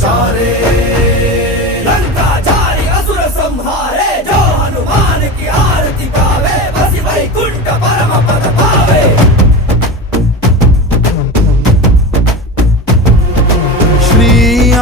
उचारे, लंका जारी असुर संहारे, जो हनुमान की आरती गावे, बसी वैकुंठ परम पद पावे। श्री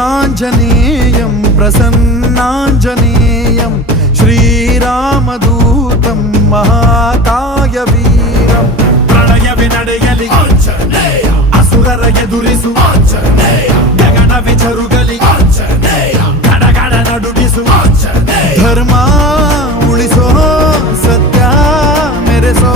आंजनेयं प्रसन्नांजनेयं श्रीरामदूतं महाकायवीरं प्रणयवे ನಡೆಯಲಿ आंजनेय, ಅಸುರರ ಎದುರಿಸು आंजनेय, ಗಗನವೇ ಜರುಗಲಿ आंजनेय, ಗಡಗಡ ನಡುಗಿಸು आंजनेय, ಧರ್ಮ ಉಳಿಸೋ ಸತ್ಯ ಮೆರೆಸೋ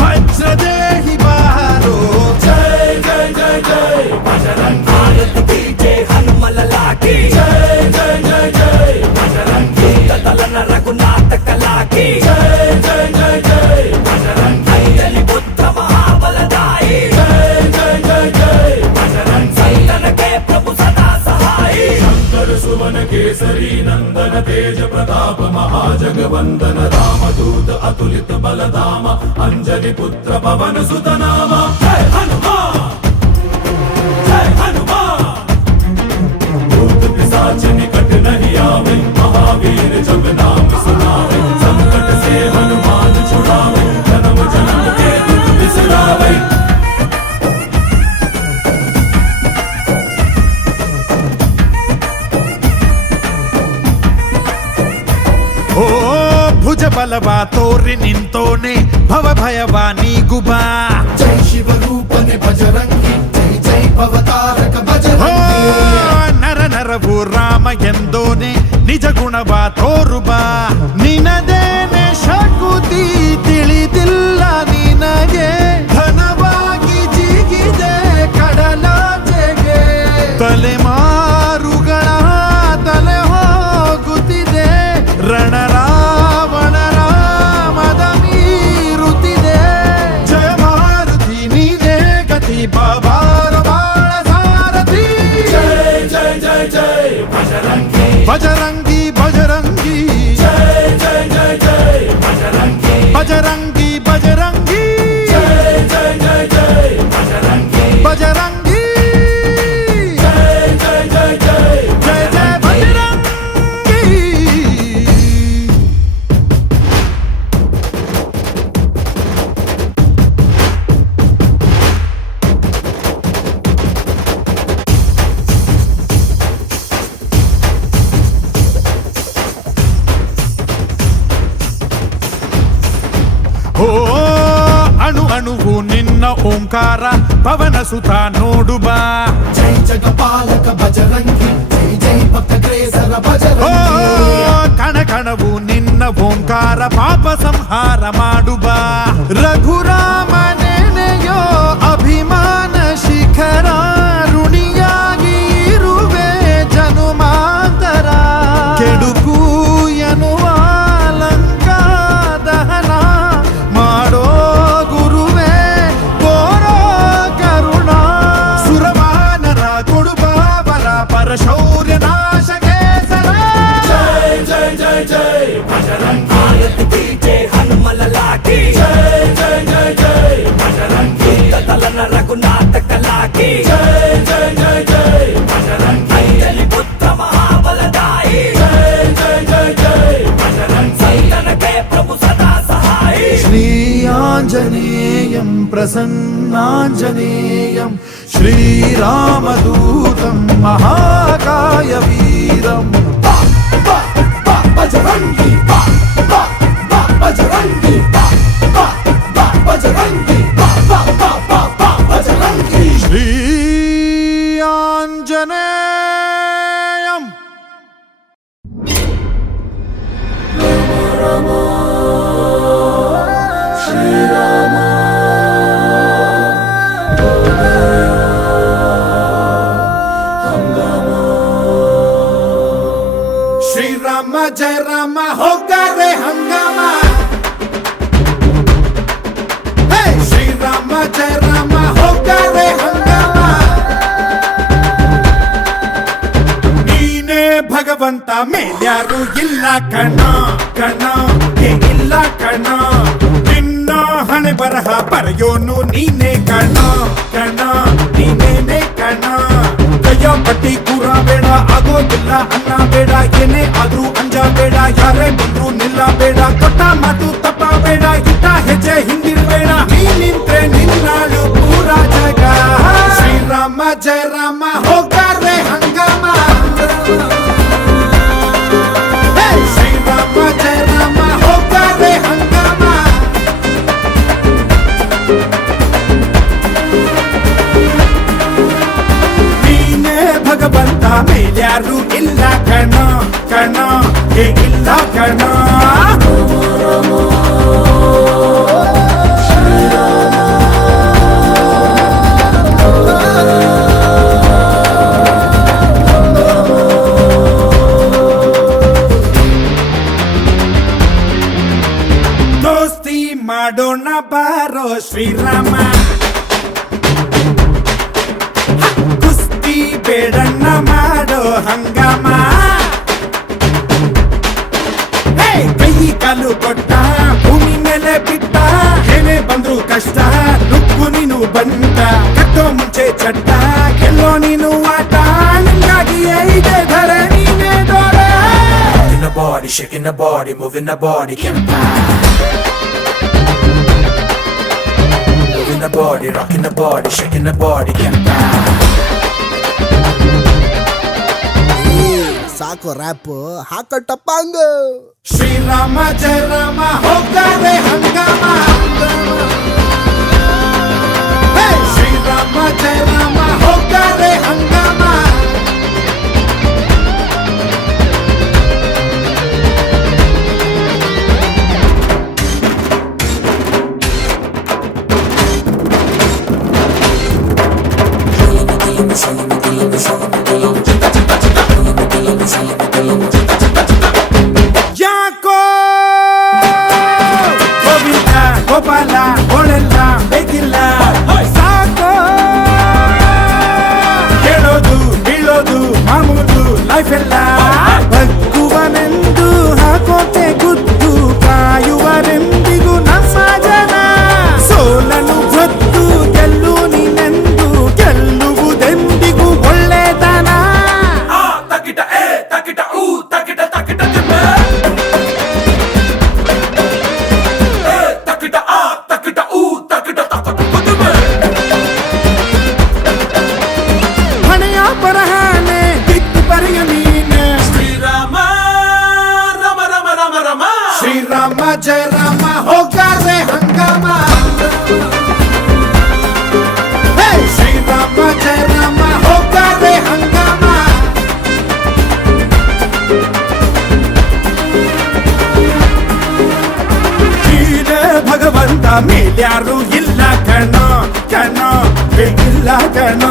ವಜ್ರದೇಹಿ ಬಾರೋ जय जय जय जय बजरंग, आरती कीजे हनुमल लाकी, जय जय जय जय बजरंग, दलन रघुनाथ कला की, जय जय जय जय बजरंग, अंजलि पुत्र महाबलदाई, जय जय जय जय बजरंग, संतन के प्रभु सदा सहाई, शंकर सुवन केसरी नंदन तेज प्रताप महाजगवंदन रामदूत अतुलित बलधाम अंजलि पुत्र पवन सुत नाम। जय हनुमान, जय हनुमान, भूत पिशाच निकट नहीं आवे, महावीर जब नाम सुनावे, संकट से हनुमान छुड़ावे, जन्म जन्म के दुख बिसरावे। ಓ ಭುಜ ಬಲವ ತೋರಿ ನಿಂತೋನೆ ಭವ ಭಯವ ನೀಗುಬಾ जय शिव रूपने बजरंगी, जय जय भवतारक ಓ बजरंगी, ನರ ನರವು ರಾಮ ಎಂದೋನೆ ನಿಜ ಗುಣವ ತೋರುಬಾ ನಿನದೇನೆ ಶಕುತಿ ತಿಳಿದಿಲ್ಲ ನಿನಗೆ ಘನವಾಗಿ ಜಿಗಿದೆ ಕಡಲಾಚೆಗೆ ತಲೆಮಾರುಗಳ ತಲೆ ಹೋಗುತ್ತಿದೆ ರಣರಾವಣರ ಮದ ಮೀರುತ್ತಿದೆ ಜಯ ಮಾರುತಿ ನೀನೇ ಗತಿ ಬಾಬಾರ ಬಾಳ ಸಾರಥಿ जय जय जय जय बजरंगी, ಬಜರಂಗಿ ಬಜರಂಗಿ जय जय जय जय बजरंगी, ಬಜರಂಗಿ ಬಜರಂಗಿ जय जय जय जय बजरंगी, ಬಜರಂಗಿ जय जय जय जय ಜಯ ಜಯ ಬಜರಂಗಿ ಓ ಅಣು ಅಣುವು ನಿನ್ನ ಓಂಕಾರ ಪವನ ಸುತ ನೋಡುಬಾ जय जगपालक बजरंगी, जय जय भक्त ग्रेसर ಓ बजरंगी, ಕಣ ಕಣವು ನಿನ್ನ ಓಂಕಾರ ಪಾಪ ಸಂಹಾರ ಮಾಡುಬಾ ರಘುರಾಮ ನೆನೆಯೋ ಅಭಿಮಾನ ಶಿಖರ ಋಣಿಯಾಗಿ ಇರುವೆ ಜನುಮಾಂತರ ಕೆಡುಕು ಎನ್ನುವ ಲಂಕಾ ದಹನ ಮಾಡೋ ಗುರುವೇ ತೋರೋ ಕರುಣ ಸುರವಾನರ ಕೊಡುಬಾವರ ಪರಶೌರ್ಯ ನಾಶ ಕೇಸರ जय जय जय जय बजरंगी, आरती कीजे हनुमल लाकी, जय जय जय जय बजरंगी, दलन रघुनाथ कला की, जय जय जय जय बजरंगी, अंजलि पुत्र महाबलदाई, जय जय जय जय बजरंगी, संतन के प्रभु सदा सहाई। श्री आंजनेयं प्रसन्नांजनेयं श्रीरामदूतं महाकायवीरं बजरंगी, बजरंगी, बजरंगी, बजरंगी, श्री आंजनेयं श्री राम जय राम होगा रे हंगामा, हे श्री राम जय राम होगा रे हंगामा, ನೀನೇ ಭಗವಂತ ಮೇಲ್ಯಾರು ಇಲ್ಲ ಕಣ ಕಣ ಹೇ ಇಲ್ಲ ಕಣ ನಿನ್ನ ಹಣೆ ಬರಹ ಬರೆಯೋನು ನೀನೇ ಕಣ ಕಣ ನೀನೇನೆ ಕಣ ದಯ ಬಟ್ಟಿ ಕೂರ ಬೇಡ, ಆಗೋದಿಲ್ಲ ಅನ್ನ ಬೇಡ, ಏನೇ ಆದ್ರೂ ಅಂಜ ಬೇಡ, ಯಾರೇ ಬಂದ್ರು ನಿಲ್ಲ ಬೇಡ, ಕೊಟ್ಟ ಮಾತು ತಪ್ಪ ಬೇಡ, ಇಟ್ಟ ಹೆಜ್ಜೆ ಹಿಂದಿರ್ಬೇಡ, ನೀ ನಿಂತ್ರೆ ನಿನ್ನಾಳು ಪೂರ ಜಗ. ಶ್ರೀರಾಮ ಜಯ ರಾಮ ಹೋಗಾರೆ ಹಂಗಾಮ, ಶ್ರೀರಾಮ ಜಯ ರಾಮ ಹೋಗಾರೆ ಹಂಗಾಮ. ನೀನೇ ಭಗವಂತ ಮೇಲ್ಯಾರು ಇಲ್ಲ ಕಣ ಕಣ, ಹೇಗಿಲ್ಲ ಕಣ. ದೋಸ್ತಿ ಮಾಡೋಣ ಬಾರೋ ಶ್ರೀರಾಮ, ಕುಸ್ತಿ ಬೇಡಣ್ಣ ಮಾಡೋ ಹಂಗಾಮ. ಕೈ ಕಾಲು ಕೊಟ್ಟ ಭೂಮಿ ಮೇಲೆ ಬಿಟ್ಟ, ಏನೇ ಬಂದ್ರು ಕಷ್ಟ ನುಗ್ಗು ನೀನು ಬಂದ, ಕಟ್ಟೋ ಮುಂಚೆ ಚಟ್ಟ ಗೆಲ್ಲೋ ನೀನು ಆಟ, ನಿಂಗಾಗಿಯೇ ಇದೆ ಧರೆ ನೀನೇ ದೊರೆ. In the body, shaking the body, moving the body, can't moving the body, rocking the body, shaking the body, can't ಸಾಕು ರ್ಯಾಪ್ ಹಾಕಟ್ಟಪ್ಪ ಹಂಗ. ಶ್ರೀರಾಮ ಜಯ ರಾಮ ಹೋಗಾರೆ ಹಂಗಾಮ, ಶ್ರೀರಾಮ ಜಯ ರಾಮ ಹೋಗಾರೆ ಹಂಗಾಮ. ಯಾಕೋ ಗೋವಿಂದ ಗೋಪಾಲ ಗೋಳೆಲ್ಲ ಬೇಕಿಲ್ಲ, ಸಾಕೋ ಹೇಳೋದು ಬೀಳೋದು ಮಾಮೂಲು ಲೈಫ್ ಎಲ್ಲ. ಬಗ್ಗುವನೆಂದು ಹಾಕೋತೆ ಗುದ್ದು, ಕಾಯುವರೆಂದಿಗೂ ನಮ್ಮ ಜನ, ಸೋಲನು ಗೊತ್ತು ಗೆಲ್ಲು ನೀನೆಂದು, ಗೆಲ್ಲುವುದೆಂದಿಗೂ ಒಳ್ಳೆತನ. takita takita takita takita dimme takita takita takita takita dimme. ಹಣೆಯ ಬರಹಾನೆ ಬಿಟ್ಟು ಬರೆಯ ನೀನೆ, ಶ್ರೀರಾಮ ರಮ ರಮ ರಮ ರಮ, ಶ್ರೀರಾಮ ಜಯ ರಾಮ ಹೋಗಾರೆ ಹಂಗಾಮ, ಶ್ರೀರಾಮ ಜಯ ರಾಮ ಹೋಗಾರೆ ಹಂಗಾಮ. ನೀನೇ ಭಗವಂತ ಮೇಲ್ಯಾರು ಇಲ್ಲ ಕಣ ಕಣ, ಹೇಗಿಲ್ಲ ಕಣ.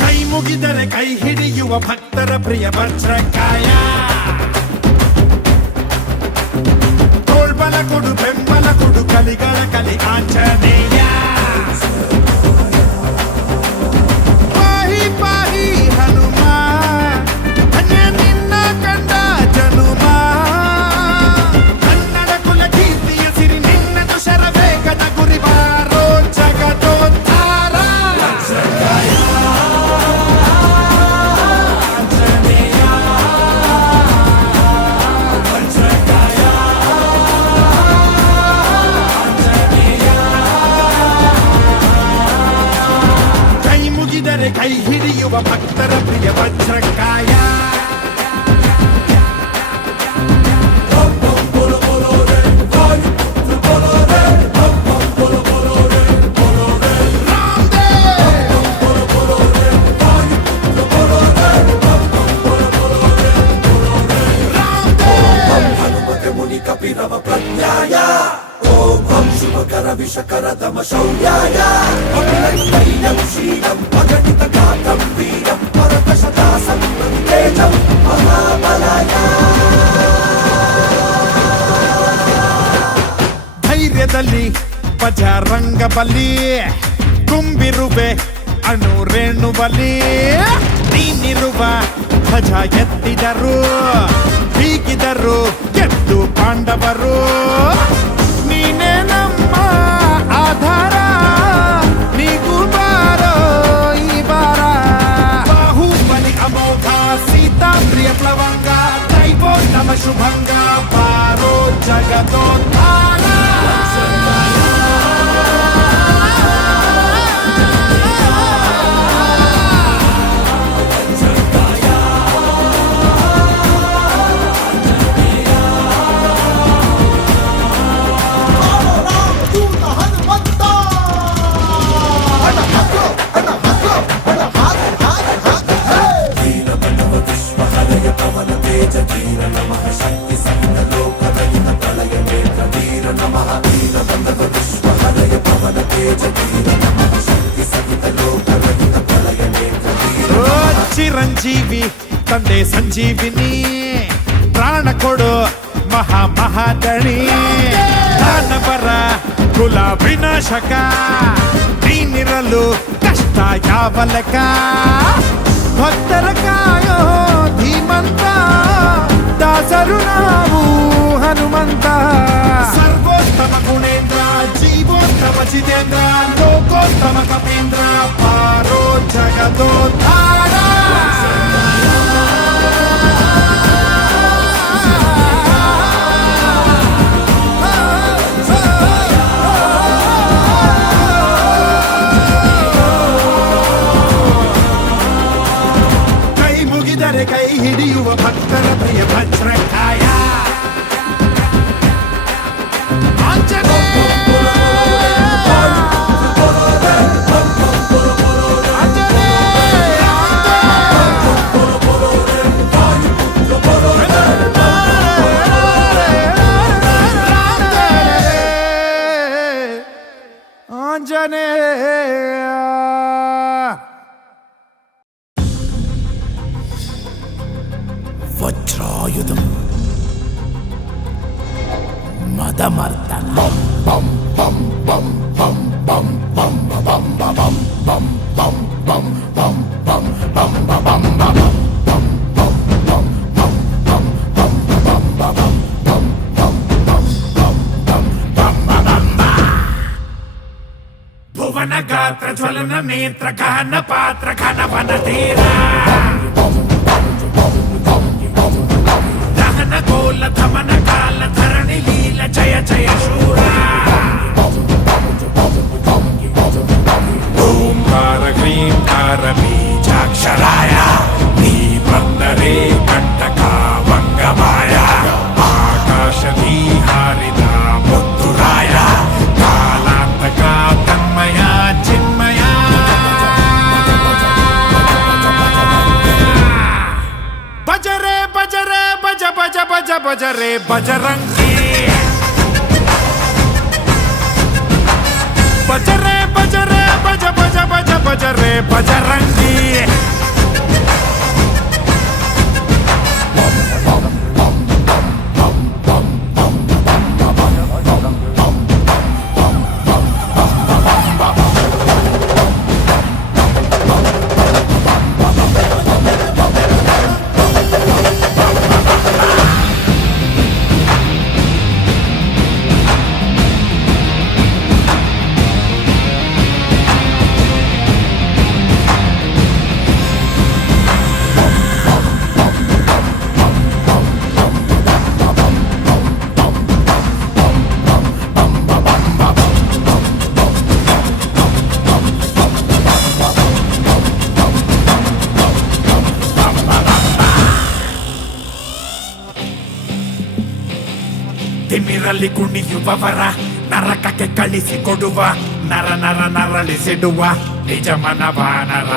ಕೈ ಮುಗಿದರೆ ಕೈ ಹಿಡಿಯುವ ಭಕ್ತರ ಪ್ರಿಯ ವಜ್ರಕಾಯ, ತೋಳ್ಬಲ ಕೊಡು ಬೆಂಬಲ ಕೊಡು ಕಲಿಗಳ ಕಲಿ ಆಂಜನೇಯ. ಪಾಹಿ ಪಾಹಿ ಹನುಮ, ಧನ್ಯ ನಿನ್ನ ಕಂಡ ಜನುಮ, ಕನ್ನಡ ಕುಲ ಕೀರ್ತಿಯ ಸಿರಿ ನಿನ್ನದು ಶರವೇಗದ ಗುರಿ ಬಾರೋ ಜಗದೋದ್ಧಾರ. ಕೈ ಮುಗಿದರೆ ಕೈ ಹಿಡಿಯುವ ಭಕ್ತರ ಪ್ರಿಯ ವಜ್ರಕಾಯ. ವಿನಾಶಕರ ದಮ ಶೌರ್ಯಾಯ ಅಭಿನೈನಂ ಶೀಲಂ ಅಗಣಿತ ಘಾತಂ ವೀರಂ ಪರದಶದಾಸಂ ತೇಜಂ ಮಹಾಬಲಾಯ. ಧೈರ್ಯದಲ್ಲಿ ಬಜರಂಗ ಬಲಿ, ತುಂಬಿರುವೆ ಅಣು ರೇಣು ಬಲಿ. ನೀನಿರುವ ಧ್ವಜ ಎತ್ತಿದರು, ಬೀಗಿದರು ಗೆದ್ದು ಪಾಂಡವರು. ನೀನೇ ನಮ್ಮ ಆಧಾರ, ನೀಗೂ ಬಾರೋ ಈ ಬಾರ. ಬಾಹುಬಲಿ ಅಮೋಘ ಸೀತಾ ಪ್ರಿಯ ಪ್ಲವಂಗ, ದೈವೋತ್ತಮ ಶುಭಂಗ ಬಾರೋ ಜಗದೋದ್ಧಾರ. ಚಿರಂಜೀವಿ ತಂದೆ ಸಂಜೀವಿನಿ, ಪ್ರಾಣ ಕೊಡು ಮಹಾ ಮಹಾದಣಿ. ದಾನವರ ಕುಲ ವಿನಾಶಕ, ನೀನಿರಲು ಕಷ್ಟ ಯಾವ ಲೆಕ್ಕ. ಭಕ್ತರ ಕಾಯೋ ಧೀಮಂತ, ದಾಸರು ನಾವು ಹನುಮಂತ. ಸರ್ವೋತ್ತಮ ಗುಣೇಂದ್ರ, ಜೀವೋತ್ತಮ ಜಿತೇಂದ್ರ, ಲೋಕೋತ್ತಮ ಕಪೇಂದ್ರ ಪಾರೋ ಜಗದೋದ್ಧಾರ. ಕೈ ಮುಗಿದರೆ ಕೈ ಹಿಡಿಯುವ ಭಕ್ತರ ಪ್ರಿಯ ಭದ್ರಕಾಯ. ವಜ್ರಾಯುಧಂ ಮದಮರ್ದನ ಬಂ ಬಂ ಬಂ ಬಂ ಬಂ ಬಂ ಬಂ ಬಂ ಬಂ ಬಂ ಬಂ ಬಂ ಬಂ ಬಂ ಬಂ ಬಂ ಭುವನ ಗಾತ್ರ ಜ್ವಲನ ನೇತ್ರ ಗಹನ ಪಾತ್ರ ಘನವನ ತೀರ. ದಹನ ಗೋಲ ಧಮನ ಕಾಲ ಧರಣಿ ಲೀಲ ಜಯ ಜಯ ಶೂರ. ಓಂಕಾರ ಕ್ರೀಂಕಾರ ಬೀಜಾಕ್ಷರಾಯ, ನೀ ಬಂದರೆ ಕಂಟಕ ವಂಗಮಾಯ. ಆಕಾಶದಿ ಹಾರಿದ ಮುತ್ತುರಾಯ, ಕಾಲಾಂತಕ ತನ್ಮಯ ಚಿನ್ಮಯ. ಬಜರೆ ಬಜರೆ ಬಜ ಬಜ ಬಜ ಬಜರೆ ಬಜರಂಗಿ. ಬಜರೆ ಬಜರೆ ಬಜ ಬಜ ಬಜ ಬಜರೆ ಬಜರಂಗಿ. ತಿಮ್ಮಿರಲ್ಲಿ ಕುಣಿಯುವವರ ನರಕಕ್ಕೆ ಕಳಿಸಿಕೊಡುವ, ನರ ನರ ನರಳಿಸಿಡುವ ನಿಜ ಮನವಾನರ.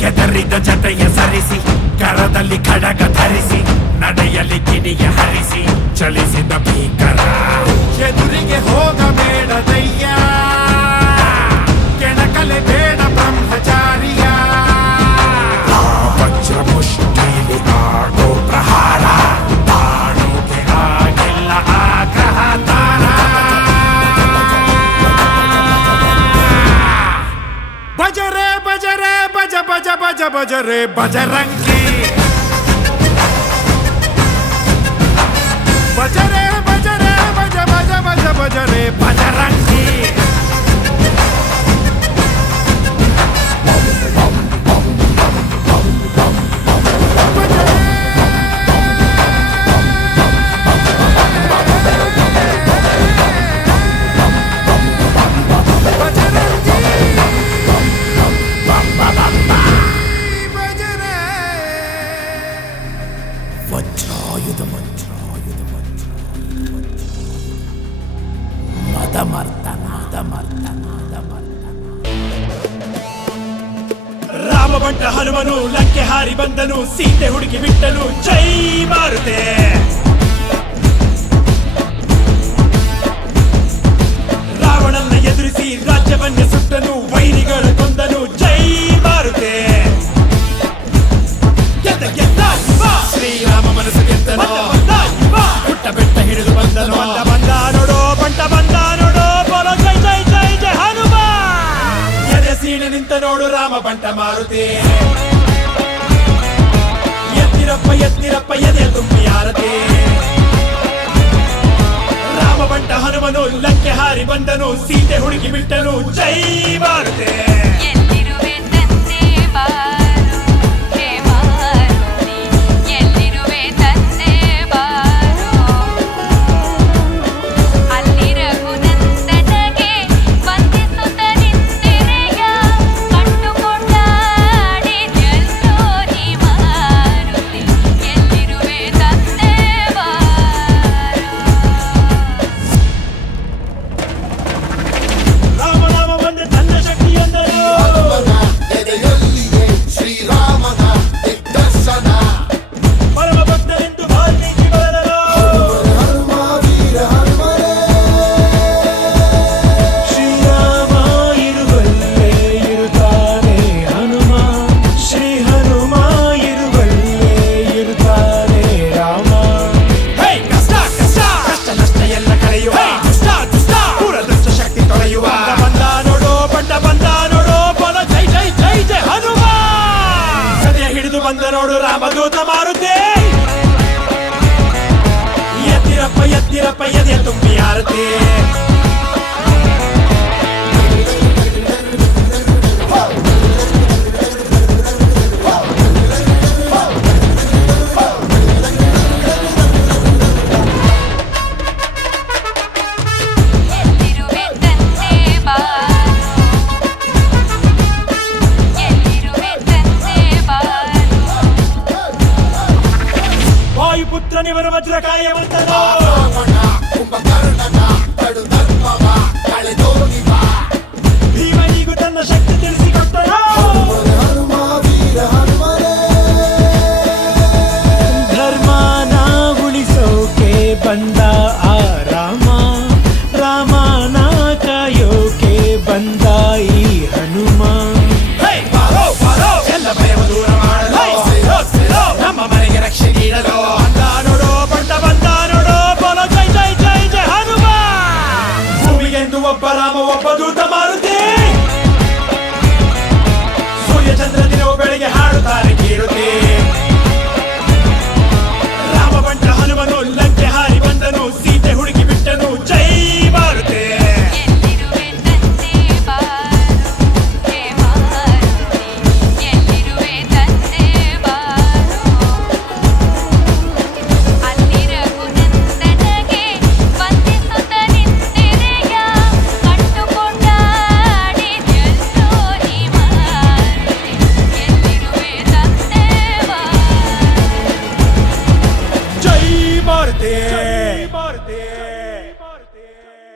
ಕೆದರಿದ ಜತೆಯ ಸರಿಸಿ, ಕರದಲ್ಲಿ ಖಡಗ ಧರಿಸಿ, ನಡೆಯಲಿ ಕಿಡಿಗೆ ಹರಿಸಿ ಚಲಿಸಿದ ಭೀಕರ. ಎದುರಿಗೆ ಹೋಗಬೇಡದಯ್ಯ, ಕೆಣಕಲೆ ಬೇಡ ಬ್ರಹ್ಮಚಾರಿಯ. ಆ ವಜ್ರ ಮುಷ್ಟಿಲಿ ಆಗೋ ಪ್ರಹಾರ ತಾಣೋಕೆ ಆಗಿಲ್ಲ ಆಗ್ರಹ ತಾರ. ಬಜರೆ ಬಜರೆ ಬಜ ಬಜ ಬಜ ಬಜರೆ ಬಜರಂಗಿ. ಬಜರೆ ಬಜರೆ ಬಜ ಬಜ ಬಜ ಬಜರೆ ಬಜರಂಗಿ. ವಜ್ರಾಯುಧ ವಜ್ರಾಯುಧ ವಜ್ರಾಯುಧ ರಾಮಭಂಟ ಹನುಮನು ಲಂಕೆ ಹಾರಿ ಬಂದನು, ಸೀತೆ ಹುಡುಕಿ ಬಿಟ್ಟನು, ಜೈ ಮಾರುತೆ. ರಾವಣನ್ನ ಎದುರಿಸಿ ರಾಜ್ಯವನ್ನೇ ಸುಟ್ಟನು, ವೈರಿಗಳ ಕೊಂದನು, ಜೈ ಮಾರುತೆ. ಗೆದ್ದ ಗೆದ್ದ ಶಿವ, ಶ್ರೀರಾಮ ಮನಸ್ಸು ಗೆದ್ದನು, ಪುಟ್ಟ ಬೆಟ್ಟ ಹಿಡಿದು ಬಂದನು. ಬಂದ ನೋಡೋ ಬಂಟ ಬಂದ ನೋಡೋ, ಬೋಲೋ ಜೈ ಜೈ ಜೈ ಜೈ ಹನುಮ. ಎದೆ ಸೀಣೆ ನಿಂತ ನೋಡು ರಾಮ ಬಂಟ ಮಾರುತಿ. ಎತ್ತಿರಪ್ಪ ಎತ್ತಿರಪ್ಪ ಎದೆ ತುಂಬಿ ಆರತಿ. ರಾಮ ಬಂಟ ಹನುಮನು ಲಂಕೆ ಹಾರಿ ಬಂದನು, ಸೀತೆ ಹುಡುಕಿ ಬಿಟ್ಟನು, ಜೈ ಮಾರುತೆ. ಎಲ್ಲಿರುವೆ ತಂದೆ ಬಾರು ಹೇ ಮಾರುತಿ, ಎಲ್ಲಿರುವೆ ತಂದೆ ಬಾರು. ಅಲ್ಲಿ ರಘುನಂದನಗೆ ವಂದಿಸುತ್ತ ನಿಂತಿರೆಯ, ಕಂಡುಕೊಂಡಾಡಿದ್ಯಲ್ಲೋ ನೀ ಮಾರುತಿ, ಎಲ್ಲಿರುವೆ ತಂದೆ ಬಾರು. ರಾಮ ನಾಮ ಬಂದ್ರೆ ತನ್ನ ಶಕ್ತಿ ಎಂದರು. ಎದೆಯೊಲ್ಲಿಯೇ ಶ್ರೀರಾಮನ ದಿಗ್ದರ್ಶನ. ಪರಮ ಭಕ್ತರೆಂದು ವಾಲ್ಮೀಕಿ ಬರೆದರು. ಹನುಮ ವೀರ ಹನುಮನೇ. ಶ್ರೀರಾಮ ಇರುವಲ್ಲೇ ಇರುತ್ತಾನೆ ಹನುಮ, ಶ್ರೀ ಹನುಮ ಇರುವಲ್ಲೇ ಇರುತ್ತಾನೆ ರಾಮ. ಹೇ ಕಷ್ಟ ಕಷ್ಟ ಕಷ್ಟ ನಷ್ಟ ಎಲ್ಲ ಕಳೆಯುವ, ದುಷ್ಟ ದುಷ್ಟ ಪೂರ ದುಷ್ಟ ಶಕ್ತಿ ತೊಳೆಯುವ. ಬಂದ ನೋಡೋ ಬಂಡ ಬಂದ ನೋಡೋ, ಬೋಲೋ ಜೈ ಜೈ ಜೈ ಜೈ ಹನುಮ. ಸದ್ಯ ಹಿಡಿದು ಬಂದ ನೋಡು ರಾಮದೂತ ಮಾರುತಿ. ಎತ್ತಿರಪ್ಪ ಎತ್ತಿರಪ್ಪ ಎದೆ ತುಂಬಿ ಆರತಿ. ಎಲ್ಲಿರುವೆ ತಂದೆ ಬಾರು, ಎಲ್ಲಿರುವೆ ತಂದೆ ಬಾರು. ವಾಯುಪುತ್ರನಿವರ ವಜ್ರಕಾಯವಂತನು. ರಾವಣ ಕುಂಭಕರ್ಣನ ಕಡುಧರ್ಮವ ಕಳೆದೋಗಿವ. ಭೀಮನಿಗೂ ತನ್ನ ಶಕ್ತಿ ತಿಳಿಸಿಕೊಟ್ಟನು. ಹನುಮ ವೀರ ಹನುಮನೇ. ಧರ್ಮನ ಉಳಿಸೋಕೆ ಬಂದ ಆ ರಾಮ, ರಾಮನ ಕಾಯೋಕೆ ಬಂದ ಈ ಹನುಮ. ಎಲ್ಲ ಭಯವ ದೂರ ಮಾಡಲು, ನಮ್ಮ ಮನೆಗೆ ರಕ್ಷೆ ನೀಡಲು. ಬಂದ ನೋಡೋ ಬಂಟ ಬಂದ ನೋಡೋ, ಬೋಲೋ ಜೈ ಜೈ ಜೈ ಜೈ ಹನುಮ. ಭೂಮಿಗೆಂದು ಒಬ್ಬ ರಾಮ ಒಬ್ಬ ದೂತ ಮಾರುತಿ. ಸೂರ್ಯ ಚಂದ್ರ ದಿನವು ಬೆಳಿಗ್ಗೆ ಹಾಡುತ್ತಾರೆ ಕೀರುತಿ.